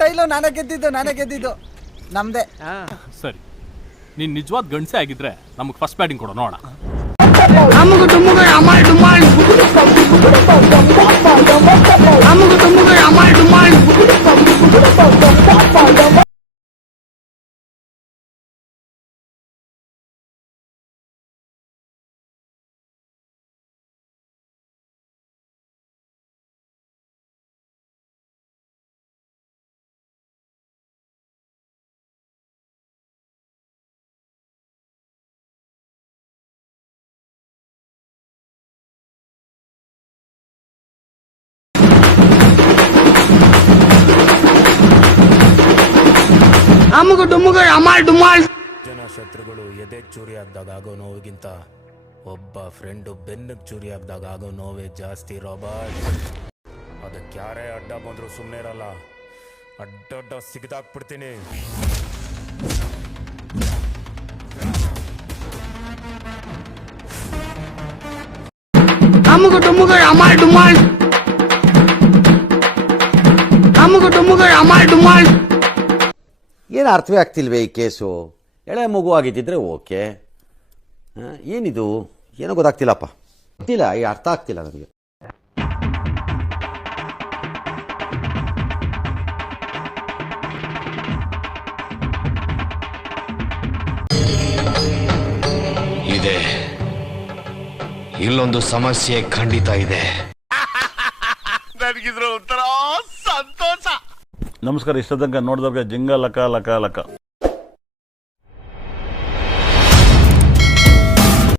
Tile ನಾನೇ ಗೆದ್ದಿದ್ದು ನಮ್ದೆ. ಸರಿ, ನೀನ್ ನಿಜವಾದ ಗಂಡಸೆ ಆಗಿದ್ರೆ ನಮಗೆ ಫಸ್ಟ್ ಬ್ಯಾಟಿಂಗ್ ಕೊಡೋ ನೋಡೋಣ. ಜನ ಶತ್ರುಗಳು ಎದೆ ಚೂರಿ ಆಗ್ದಾಗ ಆಗೋ ನೋವಿಗಿಂತ ಒಬ್ಬ ಫ್ರೆಂಡು ಬೆನ್ನಿಗೆ ಚೂರಿ ಆಗ್ದಾಗ ಆಗೋ ನೋವೇ ಜಾಸ್ತಿ ರಾಬರ್ಟ್. ಅದಕ್ಕೆ ಯಾರೇ ಅಡ್ಡ ಬಂದ್ರು ಸುಮ್ಮನೆ ಇರಲ್ಲ, ಅಡ್ಡಡ್ಡ ಸಿಗದಾಕ್ಬಿಡ್ತೀನಿ. ಏನು ಅರ್ಥವೇ ಆಗ್ತಿಲ್ವೇ ಈ ಕೇಸು? ಎಳೆ ಮಗು ಆಗಿದ್ದಿದ್ರೆ ಓಕೆ, ಏನಿದು ಏನೋ ಗೊತ್ತಾಗ್ತಿಲ್ಲಪ್ಪ, ಗೊತ್ತಿಲ್ಲ, ಈ ಅರ್ಥ ಆಗ್ತಿಲ್ಲ ನನಗೆ. ಇದೆ, ಇಲ್ಲೊಂದು ಸಮಸ್ಯೆ ಖಂಡಿತ ಇದೆ. ನಮಸ್ಕಾರ. ಇಷ್ಟ ತನಕ ನೋಡಿದವ್ರಿಗೆ ಜಿಂಗ ಲಕ ಲಕ ಲಕ.